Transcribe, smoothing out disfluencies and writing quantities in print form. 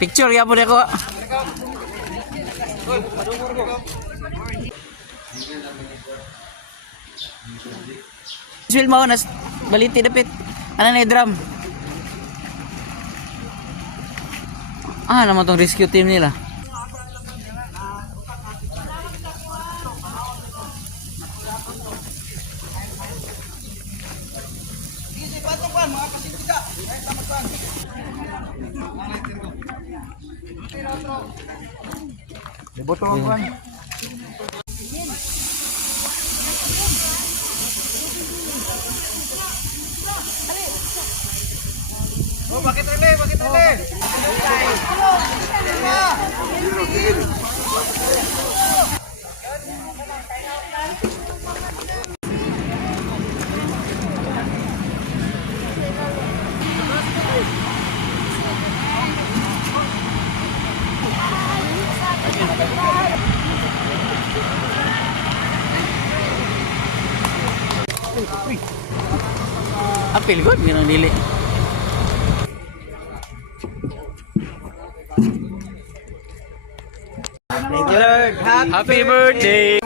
Picture ya po ako. Film mo nas baliti dapit. Ano na yung drum? Naman tong rescue team nila. Botong kan. Oh, bakit rele? Apil good ginang dili. Thank you, Lord. Happy birthday.